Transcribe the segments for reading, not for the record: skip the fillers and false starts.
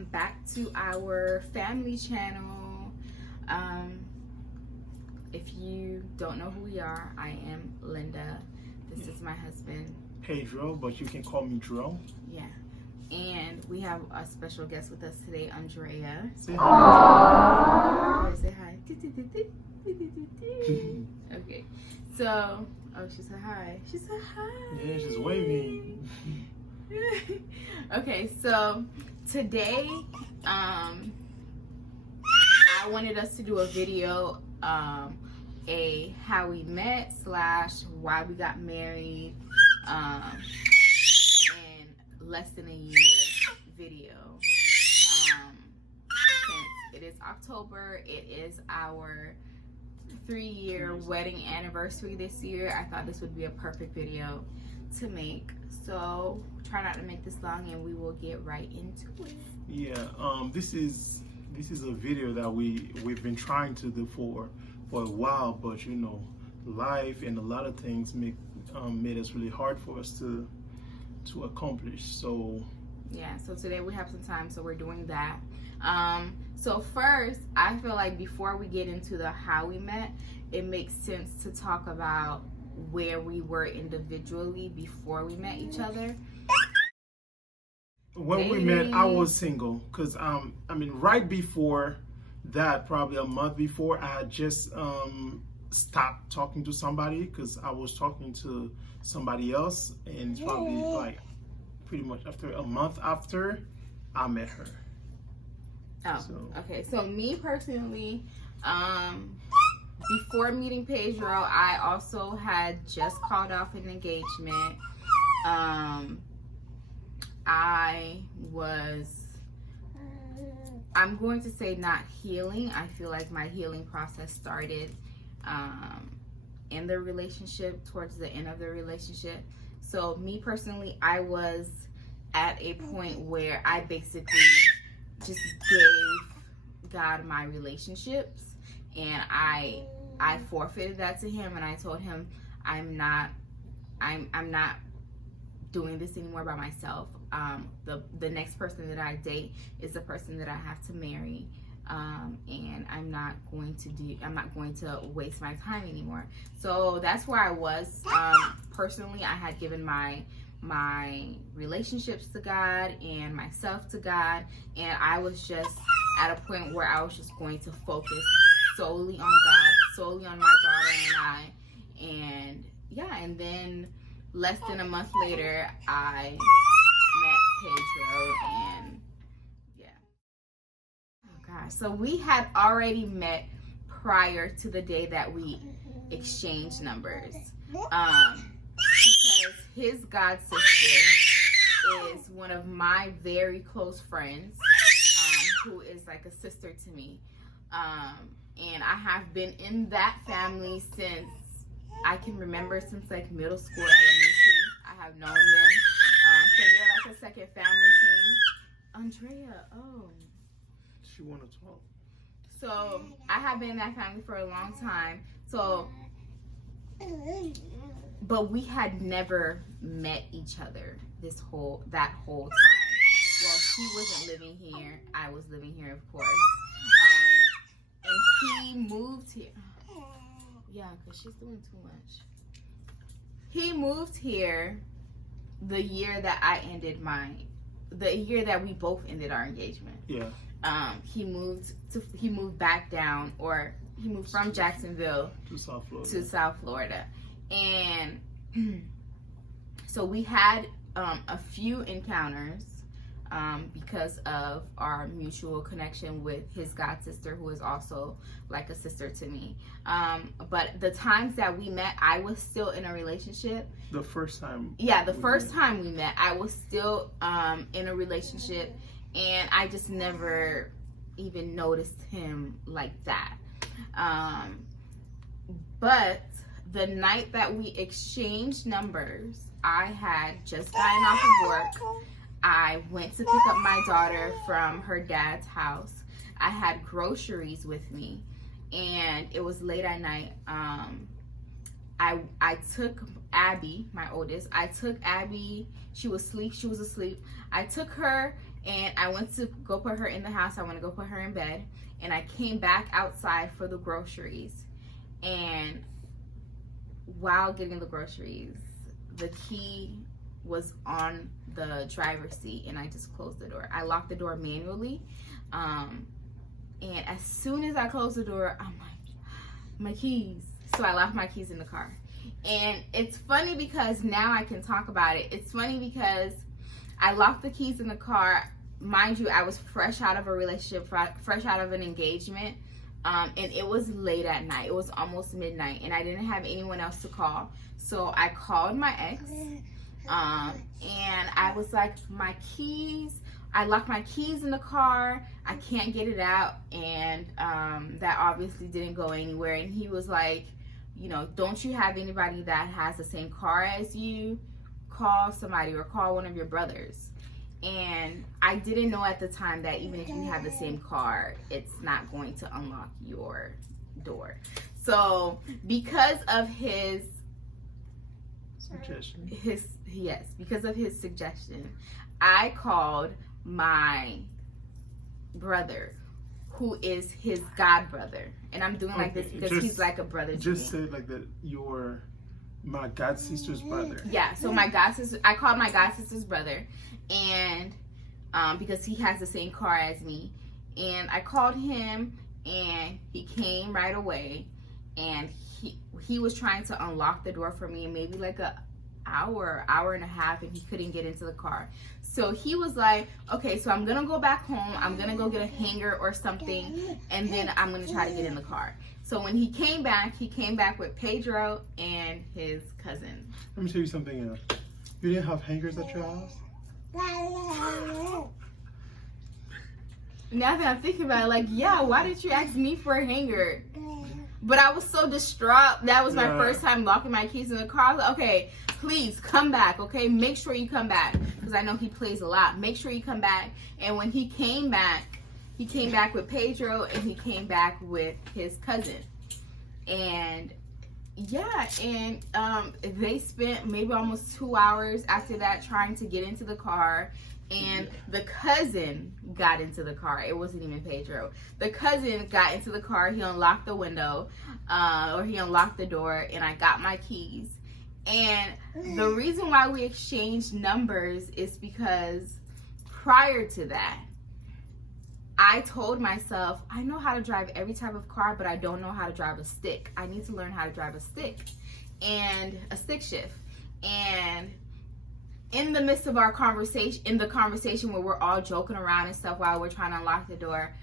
welcome back to our family channel. If you don't know who we are, I am Linda. This is my husband, Pedro, but you can call me Dro. Yeah. And we have a special guest with us today, Andrea. Say hi. Say hi. Okay. So, she said hi. She said hi. Yeah, she's waving. Okay, so today, I wanted us to do a video, a how we met / why we got married, in less than a year video. Since it is October, it is our 3-year wedding anniversary this year. I thought this would be a perfect video to make. So try not to make this long, and we will get right into it. Yeah, this is a video that we've been trying to do for a while, but you know, life and a lot of things made us really hard for us to accomplish. So yeah, so today we have some time, so we're doing that. So first, I feel like before we get into the how we met, it makes sense to talk about where we were individually before we met each other. When we met, I was single, because right before that, probably a month before, I had just stopped talking to somebody because I was talking to somebody else, and it's probably like pretty much after a month after I met her. Okay. So me personally, before meeting Pedro, I also had just called off an engagement. I'm going to say not healing. I feel like my healing process started in the relationship, towards the end of the relationship. So me personally, I was at a point where I basically just gave God my relationships, and I forfeited that to him, and I told him I'm not doing this anymore by myself. The next person that I date is the person that I have to marry, and I'm not going to waste my time anymore. So that's where I was. Personally, I had given my relationships to God and myself to God, and I was just at a point where I was just going to focus solely on God, solely on my daughter and I. And yeah, and then less than a month later, I met Pedro, and yeah. Oh gosh, so we had already met prior to the day that we exchanged numbers. Because his god sister is one of my very close friends, who is like a sister to me. And I have been in that family since I can remember, since like middle school, elementary. I have known them. So they're like a second family to me. Andrea, she wanna talk. So I have been in that family for a long time. So, but we had never met each other that whole time. Well, he wasn't living here. I was living here, of course. And he moved here. Yeah, because she's doing too much. He moved here the year that the year that we both ended our engagement. Yeah. He moved back down, or he moved from Jacksonville to South Florida. And so we had a few encounters because of our mutual connection with his god sister, who is also like a sister to me. But the times that we met, I was still in a relationship. The first time? Yeah, the first time we met, I was still in a relationship, and I just never even noticed him like that. But the night that we exchanged numbers, I had just gotten off of work. I went to pick up my daughter from her dad's house. I had groceries with me, and it was late at night. I took Abby, my oldest. I took Abby. She was asleep. I took her and I went to go put her in the house. I want to go put her in bed. And I came back outside for the groceries. And while getting the groceries, the key was on the driver's seat and I just closed the door. I locked the door manually. And as soon as I closed the door, I'm like, my keys. So I left my keys in the car. And it's funny because now I can talk about it. It's funny because I locked the keys in the car. Mind you, I was fresh out of a relationship, fresh out of an engagement. And it was late at night. It was almost midnight and I didn't have anyone else to call. So I called my ex. And I was like, my keys, I locked my keys in the car. I can't get it out. And that obviously didn't go anywhere. And he was like, you know, don't you have anybody that has the same car as you? Call somebody or call one of your brothers. And I didn't know at the time that even if you have the same car, it's not going to unlock your door. So because of his suggestion, because of his suggestion, I called my brother, who is his god brother. And I'm doing like this because he's like a brother to me. Just say like that you're my god sister's brother. Yeah, so my god sister, I called my god sister's brother, and because he has the same car as me, and I called him, and he came right away, and he was trying to unlock the door for me in maybe like an hour and a half, and he couldn't get into the car. So he was like, okay, so I'm gonna go back home, I'm gonna go get a hanger or something, and then I'm gonna try to get in the car. So when he came back with Pedro and his cousin. Let me tell you something else. You didn't have hangers at your house? Now that I'm thinking about it, like, yeah, why did you ask me for a hanger? But I was so distraught. That was my first time locking my keys in the car. I was like, okay, please come back, okay? Make sure you come back. Because I know he plays a lot. Make sure you come back. And when he came back with Pedro and he came back with his cousin. And yeah, and they spent maybe almost 2 hours after that trying to get into the car. And the cousin got into the car. It wasn't even Pedro. The cousin got into the car. He unlocked the window, or he unlocked the door, and I got my keys. And the reason why we exchanged numbers is because prior to that, I told myself, I know how to drive every type of car, but I don't know how to drive a stick. I need to learn how to drive a stick and a stick shift. And in the midst of our conversation, in the conversation where we're all joking around and stuff while we're trying to unlock the door,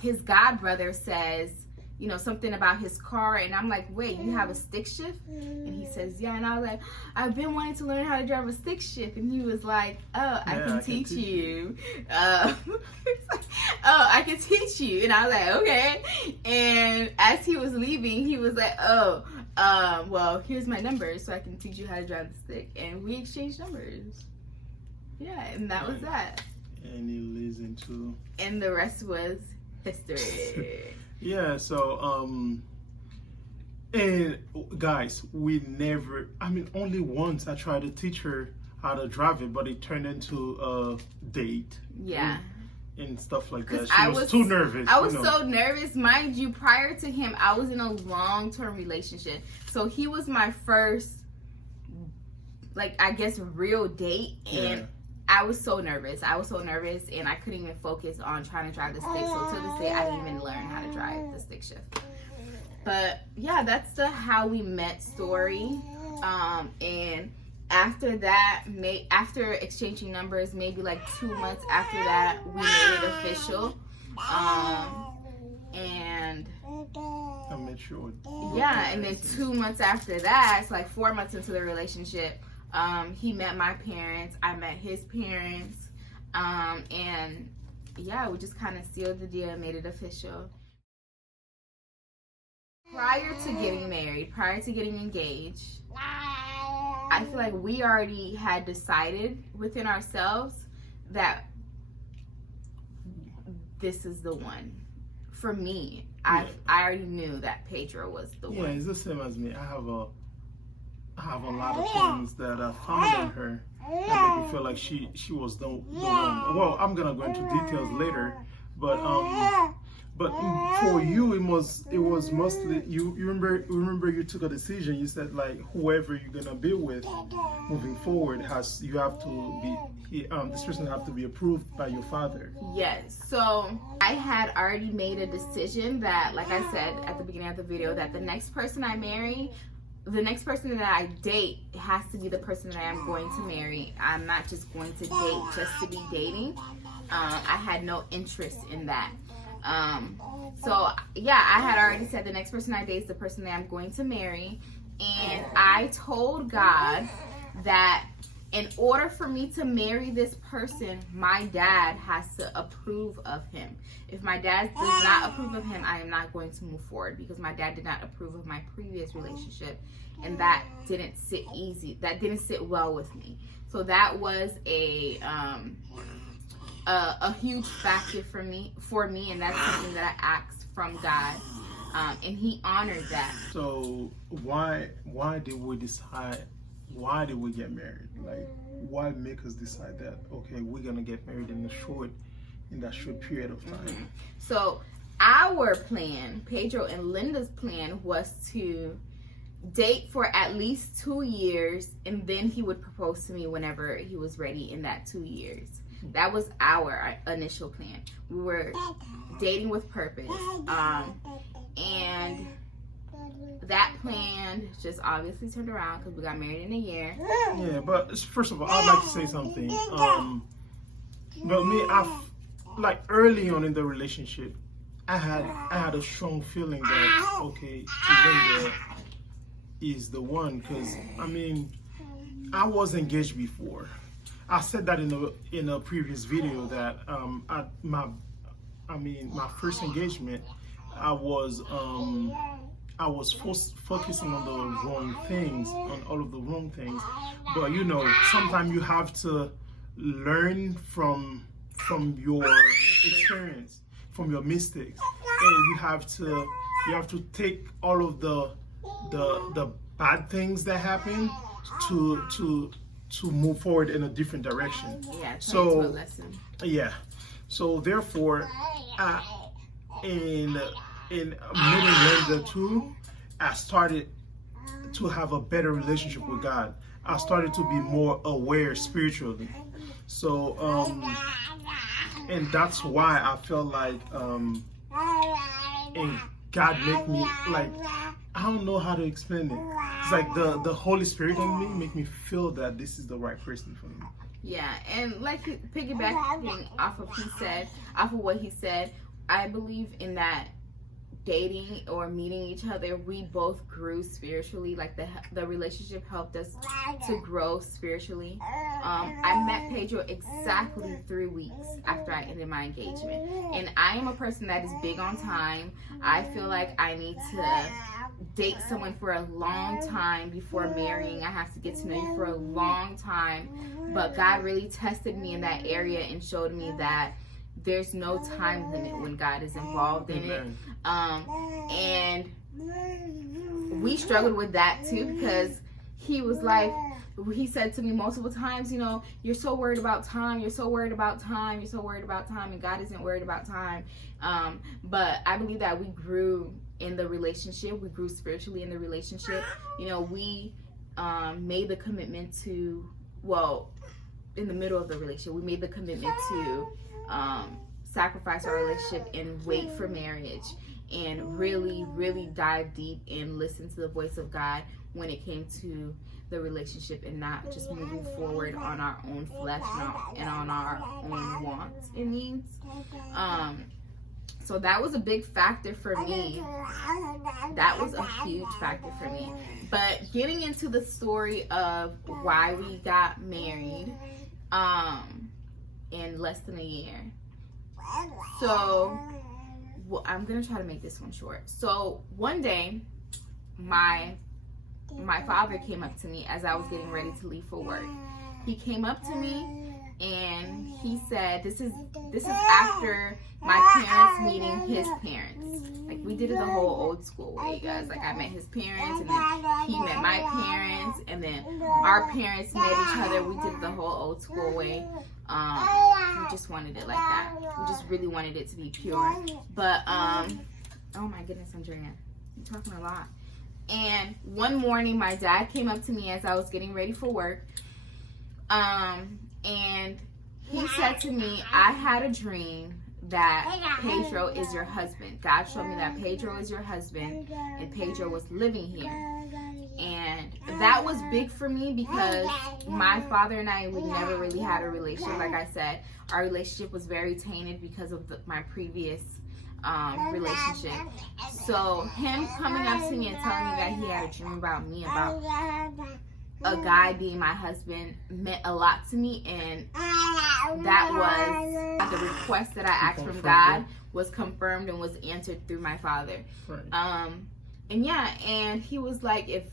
his god brother says, you know, something about his car, and I'm like, wait, you have a stick shift? And he says, yeah. And I was like, I've been wanting to learn how to drive a stick shift. And he was like, oh, I can teach you. Oh, I can teach you. And I was like, okay. And as he was leaving, he was like, oh, well, here's my number so I can teach you how to drive the stick. And we exchanged numbers. Yeah, and that was that. And he listened to. And the rest was history. Yeah, so and guys, we never, I mean, only once I tried to teach her how to drive it, but it turned into a date. Yeah. And stuff like that. She was too nervous. I was so nervous. Mind you, prior to him, I was in a long-term relationship. So he was my first, like, I guess, real date. And I was so nervous. And I couldn't even focus on trying to drive the stick. So to this day, I didn't even learn how to drive the stick shift. But yeah, that's the how we met story. And after that, after exchanging numbers, maybe like 2 months after that, we made it official. And I'm not sure. Yeah, and then 2 months after that, it's like 4 months into the relationship, he met my parents, I met his parents, and yeah, we just kind of sealed the deal and made it official. Prior to getting married, prior to getting engaged, I feel like we already had decided within ourselves that this is the one. For me, I already knew that Pedro was the one. Yeah, it's the same as me. I have a have a lot of things that I found in her that make me feel like she was the one. Well, I'm gonna go into details later, but for you, it was mostly you. You remember you took a decision. You said like whoever you're gonna be with moving forward this person have to be approved by your father. Yes. So I had already made a decision that, like I said at the beginning of the video, that the next person I marry, the next person that I date has to be the person that I am going to marry. I'm not just going to date just to be dating. I had no interest in that. So yeah, I had already said the next person I date is the person that I'm going to marry. And I told God that in order for me to marry this person, my dad has to approve of him. If my dad does not approve of him, I am not going to move forward, because my dad did not approve of my previous relationship, and that didn't sit easy. That didn't sit well with me. So that was a huge factor for me, and that's something that I asked from God, and He honored that. So why did we decide? Why did we get married? Like, why make us decide that, okay, we're gonna get married in that short period of time? Mm-hmm. So our plan, Pedro and Linda's plan, was to date for at least 2 years, and then he would propose to me whenever he was ready in that 2 years. That was our initial plan. We were dating with purpose, and that plan just obviously turned around because we got married in a year. Yeah, but first of all, I'd like to say something. But me, like early on in the relationship, I had a strong feeling that, okay, Linda is the one, because I mean, I was engaged before. I said that in a previous video that my first engagement, I was focusing on the wrong things, on all of the wrong things. But you know, sometimes you have to learn from your experience, from your mistakes, and you have to take all of the bad things that happen to move forward in a different direction. Yeah, so a lesson. Yeah. So therefore, in meeting Linda too, I started to have a better relationship with God. I started to be more aware spiritually. So and that's why I felt like and God made me, like, I don't know how to explain it. It's like the Holy Spirit in me make me feel that this is the right person for me. Yeah, and like piggybacking off of what he said, I believe in that dating or meeting each other, we both grew spiritually. Like the relationship helped us to grow spiritually. I met Pedro exactly 3 weeks after I ended my engagement, and I am a person that is big on time. I feel like I need to date someone for a long time before marrying. I have to get to know you for a long time. But God really tested me in that area and showed me that there's no time limit when God is involved in it. And we struggled with that too, because he was like, he said to me multiple times, you know, you're so worried about time, you're so worried about time, you're so worried about time, and God isn't worried about time. But I believe that we grew in the relationship, we grew spiritually in the relationship. You know, we made the commitment to, well, in the middle of the relationship, we made the commitment to sacrifice our relationship and wait for marriage, and really, really dive deep and listen to the voice of God when it came to the relationship, and not just moving forward on our own flesh and on our own wants and needs. So that was a big factor for me. That was a huge factor for me. But getting into the story of why we got married in less than a year. So I'm gonna try to make this one short. So one day, my father came up to me as I was getting ready to leave for work. He came up to me and he said, this is after my parents meeting his parents. Like, we did it the whole old school way, guys. Like, I met his parents, and then he met my parents, and then our parents met each other. We did it the whole old school way. We just wanted it like that. We just really wanted it to be pure. But oh my goodness, Andrea, you're talking a lot. And one morning, my dad came up to me as I was getting ready for work, and he said to me, I had a dream that Pedro is your husband. God showed me that Pedro is your husband, and Pedro was living here. And that was big for me because my father and I, we never really had a relationship. Like I said, our relationship was very tainted because of my previous relationship. So him coming up to me and telling me that he had a dream about me, about a guy being my husband, meant a lot to me. And that was the request that I asked from God was confirmed and was answered through my father. Right. And yeah, and he was like, if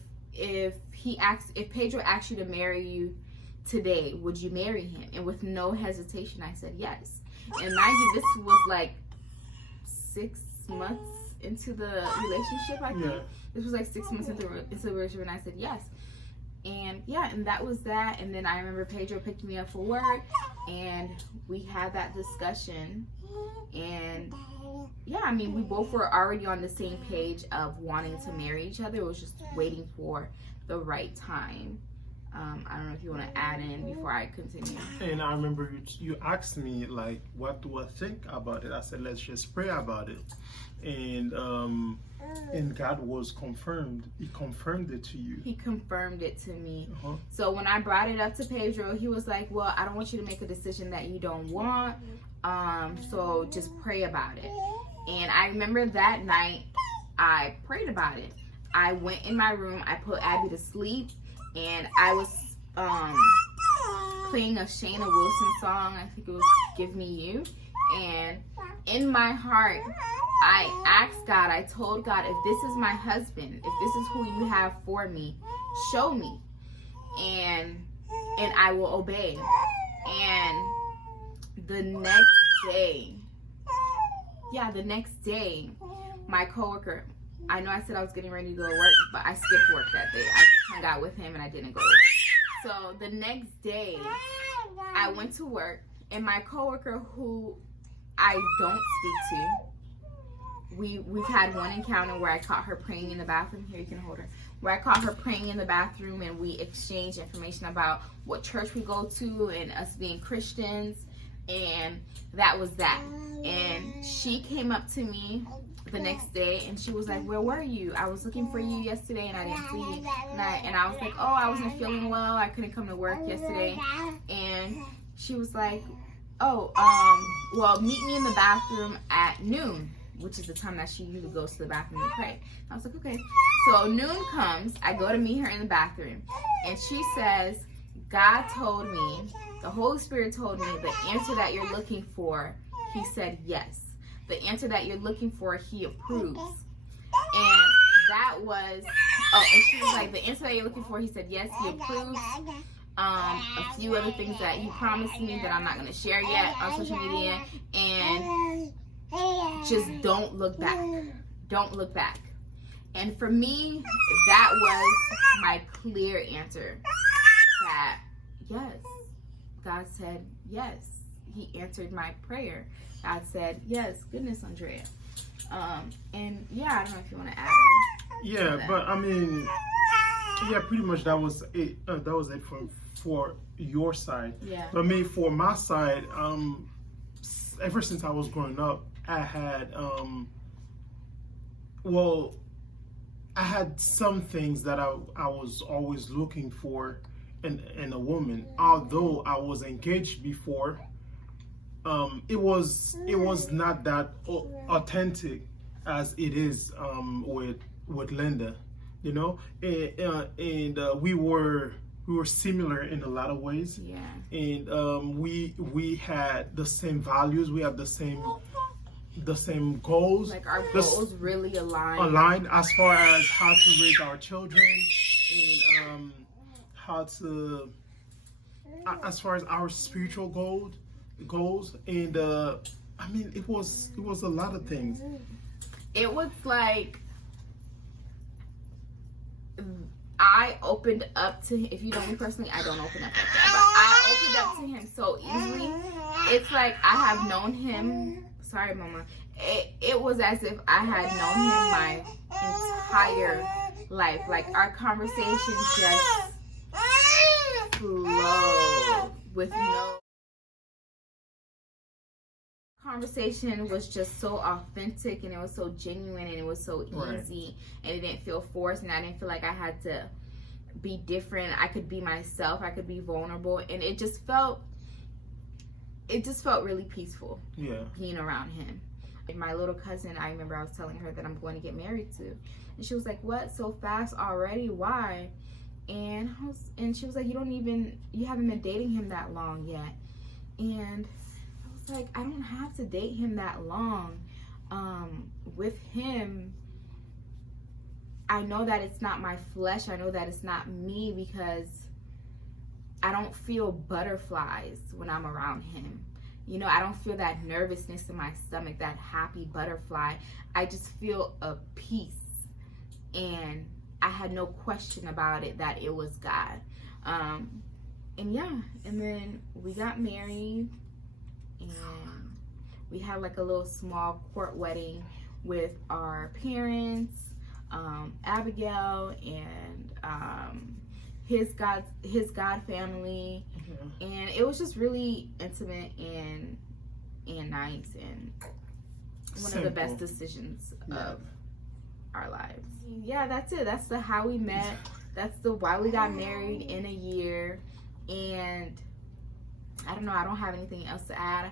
Pedro asked you to marry you today, would you marry him? And with no hesitation, I said yes. And mind you, this was like 6 months into the relationship, I think. Yeah. This was like 6 months into the relationship, and I said yes. And yeah, and that was that. And then I remember Pedro picked me up for work, and we had that discussion. And yeah, I mean, we both were already on the same page of wanting to marry each other. It was just waiting for the right time. I don't know if you want to add in before I continue. And I remember you asked me, like, what do I think about it? I said, let's just pray about it. And God was confirmed. He confirmed it to you. He confirmed it to me. Uh-huh. So when I brought it up to Pedro, he was like, well, I don't want you to make a decision that you don't want. So just pray about it. And I remember that night, I prayed about it. I went in my room, I put Abby to sleep, and I was playing a Shayna Wilson song. I think it was Give Me You. And in my heart, I asked God, I told God, if this is my husband, if this is who you have for me, show me. And I will obey. And the next day, my coworker, I know I said I was getting ready to go to work, but I skipped work that day. I just hung out with him and I didn't go to work. So the next day, I went to work, and my coworker, who I don't speak to, we've had one encounter where I caught her praying in the bathroom. Here, you can hold her. Where I caught her praying in the bathroom, and we exchanged information about what church we go to and us being Christians. And that was that. And she came up to me the next day, and she was like, where were you? I was looking for you yesterday, and I didn't see you. And I was like, oh, I wasn't feeling well. I couldn't come to work yesterday. And she was like, oh, well, meet me in the bathroom at noon, which is the time that she usually goes to the bathroom to pray. I was like, okay. So noon comes, I go to meet her in the bathroom, and she says, God told me, the Holy Spirit told me, the answer that you're looking for, he said yes. The answer that you're looking for, he approves. And that was, and she was like, the answer that you're looking for, he said yes, he approves. A few other things that he promised me that I'm not going to share yet on social media. And just don't look back. Don't look back. And for me, that was my clear answer. That, yes. God said yes. He answered my prayer. God said yes. Goodness, Andrea. And yeah, I don't know if you want to add. Yeah, but I mean, yeah, pretty much that was it. That was it for your side. Yeah. But me, for my side, ever since I was growing up, I had I had some things that I was always looking for in a woman. Although I was engaged before, it was not that authentic as it is with Linda, you know, and we were similar in a lot of ways. Yeah. And we had the same values. We had the same goals. Like our goals really aligned. Aligned as far as how to raise our children and how to as far as our spiritual goals, and I mean, it was a lot of things. It was like I opened up to him. If you know me personally, I don't open up like that, but I opened up to him so easily. It's like I have known him. Sorry, Mama. It was as if I had known him my entire life. Like our conversations just flowed with no. Conversation was just so authentic, and it was so genuine, and it was so easy, and it didn't feel forced, and I didn't feel like I had to be different. I could be myself, I could be vulnerable, and it just felt really peaceful. Yeah, being around him. And my little cousin, I remember I was telling her that I'm going to get married to, and she was like, "What, so fast already? Why?" And she was like, you haven't been dating him that long yet. And like, I don't have to date him that long. With him, I know that it's not my flesh. I know that it's not me, because I don't feel butterflies when I'm around him. You know, I don't feel that nervousness in my stomach, that happy butterfly. I just feel a peace. And I had no question about it that it was God. And yeah, and then we got married. And we had like a little small court wedding with our parents, Abigail, and his God family, and it was just really intimate and nice, and one of the best decisions of our lives. Yeah, that's it. That's the how we met. That's the why we got married in a year, and I don't know. I don't have anything else to add.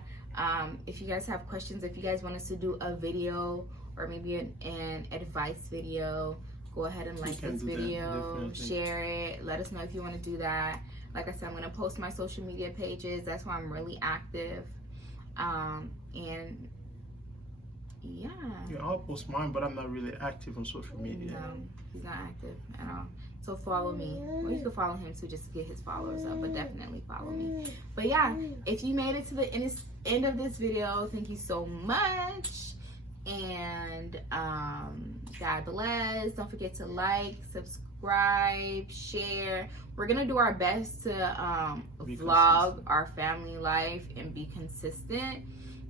If you guys have questions, if you guys want us to do a video or maybe an advice video, go ahead and like this video, share it. Let us know if you want to do that. Like I said, I'm going to post my social media pages. That's why I'm really active. And yeah. Yeah, I'll post mine, but I'm not really active on social media. No, he's not active at all. So follow me. Or you can follow him too, just to get his followers up, but definitely follow me. But yeah, if you made it to the end of this video, thank you so much. And God bless. Don't forget to like, subscribe, share. We're gonna do our best to vlog our family life and be consistent,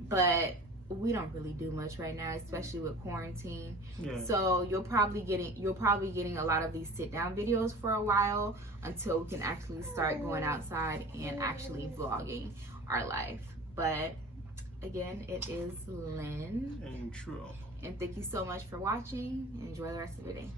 but we don't really do much right now, especially with quarantine. Yeah. So you'll probably getting a lot of these sit down videos for a while until we can actually start going outside and actually vlogging our life. But again, it is Lynn and True. And thank you so much for watching, and enjoy the rest of your day.